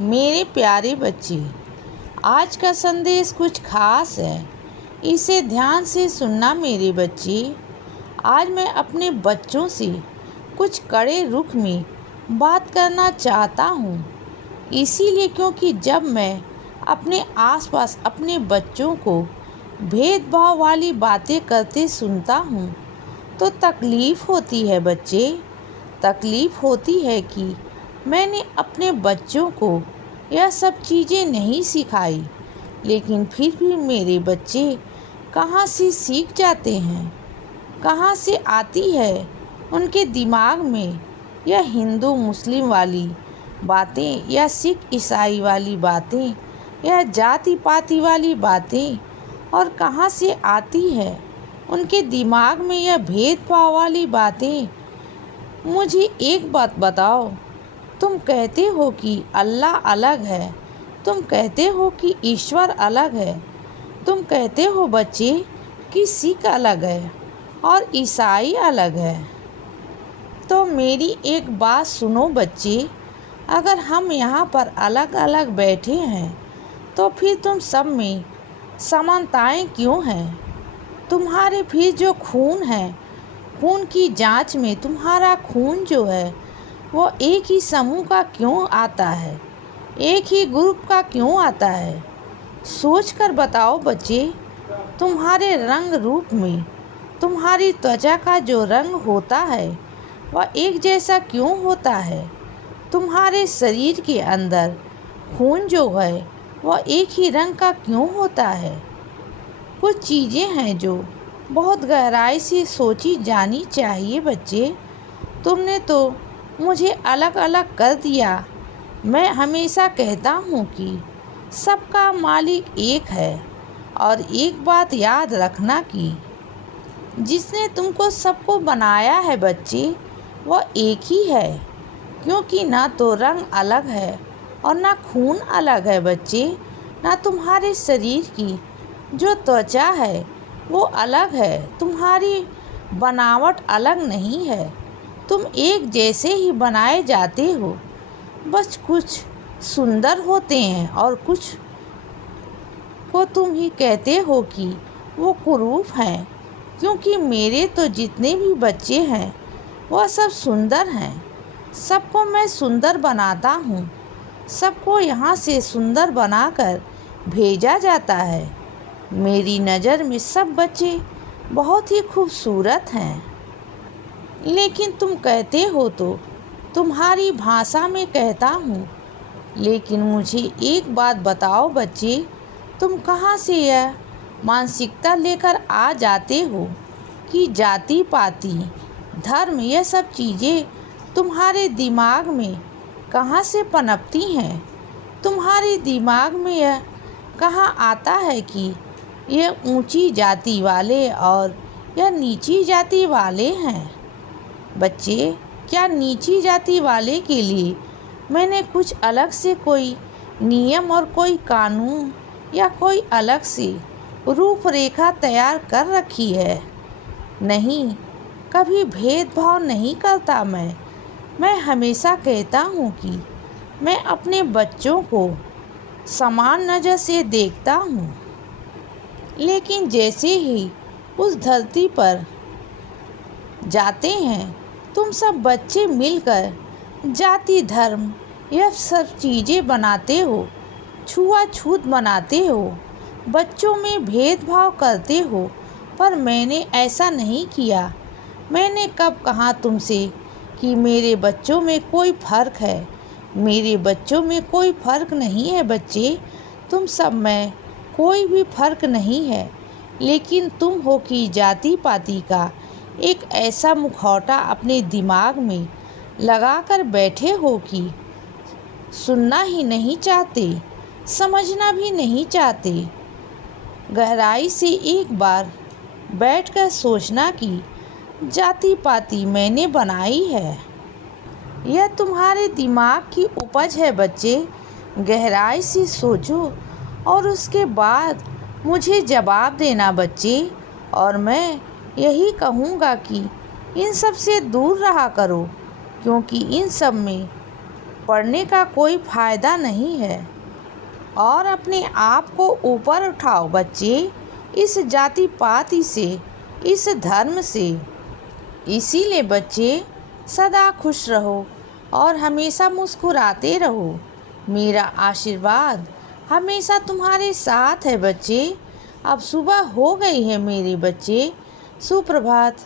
मेरे प्यारे बच्चे, आज का संदेश कुछ खास है। इसे ध्यान से सुनना मेरे बच्चे। आज मैं अपने बच्चों से कुछ कड़े रुख में बात करना चाहता हूँ। इसीलिए क्योंकि जब मैं अपने आसपास अपने बच्चों को भेदभाव वाली बातें करते सुनता हूँ तो तकलीफ़ होती है बच्चे। तकलीफ़ होती है कि मैंने अपने बच्चों को यह सब चीज़ें नहीं सिखाई, लेकिन फिर भी मेरे बच्चे कहाँ से सीख जाते हैं, कहाँ से आती है उनके दिमाग में यह हिंदू मुस्लिम वाली बातें या सिख ईसाई वाली बातें या जाति पाति वाली बातें, और कहाँ से आती है उनके दिमाग में यह भेदभाव वाली बातें। मुझे एक बात बताओ, तुम कहते हो कि अल्लाह अलग है, तुम कहते हो कि ईश्वर अलग है, तुम कहते हो बच्चे कि सिख अलग है और ईसाई अलग है। तो मेरी एक बात सुनो बच्चे, अगर हम यहाँ पर अलग अलग बैठे हैं तो फिर तुम सब में समानताएं क्यों हैं? तुम्हारे फिर जो खून है, खून की जांच में तुम्हारा खून जो है वो एक ही समूह का क्यों आता है, एक ही ग्रुप का क्यों आता है? सोच कर बताओ बच्चे। तुम्हारे रंग रूप में तुम्हारी त्वचा का जो रंग होता है वह एक जैसा क्यों होता है? तुम्हारे शरीर के अंदर खून जो है वह एक ही रंग का क्यों होता है? कुछ चीज़ें हैं जो बहुत गहराई से सोची जानी चाहिए बच्चे। तुमने तो मुझे अलग अलग कर दिया। मैं हमेशा कहता हूँ कि सबका मालिक एक है, और एक बात याद रखना कि जिसने तुमको सबको बनाया है बच्चे वह एक ही है, क्योंकि ना तो रंग अलग है और ना खून अलग है बच्चे। ना तुम्हारे शरीर की जो त्वचा है वो अलग है, तुम्हारी बनावट अलग नहीं है। तुम एक जैसे ही बनाए जाते हो, बस कुछ सुंदर होते हैं और कुछ को तुम ही कहते हो कि वो कुरूप हैं, क्योंकि मेरे तो जितने भी बच्चे हैं वह सब सुंदर हैं। सबको मैं सुंदर बनाता हूँ, सबको यहाँ से सुंदर बनाकर भेजा जाता है। मेरी नज़र में सब बच्चे बहुत ही खूबसूरत हैं। लेकिन तुम कहते हो तो तुम्हारी भाषा में कहता हूँ। लेकिन मुझे एक बात बताओ बच्चे, तुम कहाँ से यह मानसिकता लेकर आ जाते हो कि जाति पाति धर्म यह सब चीज़ें तुम्हारे दिमाग में कहाँ से पनपती हैं? तुम्हारे दिमाग में यह कहाँ आता है कि यह ऊंची जाति वाले और यह नीची जाति वाले हैं? बच्चे, क्या नीची जाति वाले के लिए मैंने कुछ अलग से कोई नियम और कोई कानून या कोई अलग से रूपरेखा तैयार कर रखी है? नहीं, कभी भेदभाव नहीं करता मैं हमेशा कहता हूँ कि मैं अपने बच्चों को समान नज़र से देखता हूँ। लेकिन जैसे ही उस धरती पर जाते हैं तुम सब बच्चे मिलकर जाति धर्म यह सब चीज़ें बनाते हो, छुआछूत बनाते हो, बच्चों में भेदभाव करते हो। पर मैंने ऐसा नहीं किया। मैंने कब कहा तुमसे कि मेरे बच्चों में कोई फ़र्क है? मेरे बच्चों में कोई फ़र्क नहीं है बच्चे। तुम सब में कोई भी फ़र्क नहीं है, लेकिन तुम हो कि जाति पाति का एक ऐसा मुखौटा अपने दिमाग में लगाकर बैठे हो कि सुनना ही नहीं चाहते, समझना भी नहीं चाहते। गहराई से एक बार बैठकर सोचना कि जाति पाति मैंने बनाई है। यह तुम्हारे दिमाग की उपज है बच्चे। गहराई से सोचो और उसके बाद मुझे जवाब देना बच्चे। और मैं यही कहूँगा कि इन सब से दूर रहा करो, क्योंकि इन सब में पढ़ने का कोई फ़ायदा नहीं है और अपने आप को ऊपर उठाओ बच्चे, इस जाति पाति से, इस धर्म से। इसीलिए बच्चे सदा खुश रहो और हमेशा मुस्कुराते रहो। मेरा आशीर्वाद हमेशा तुम्हारे साथ है बच्चे। अब सुबह हो गई है मेरे बच्चे। सुप्रभात।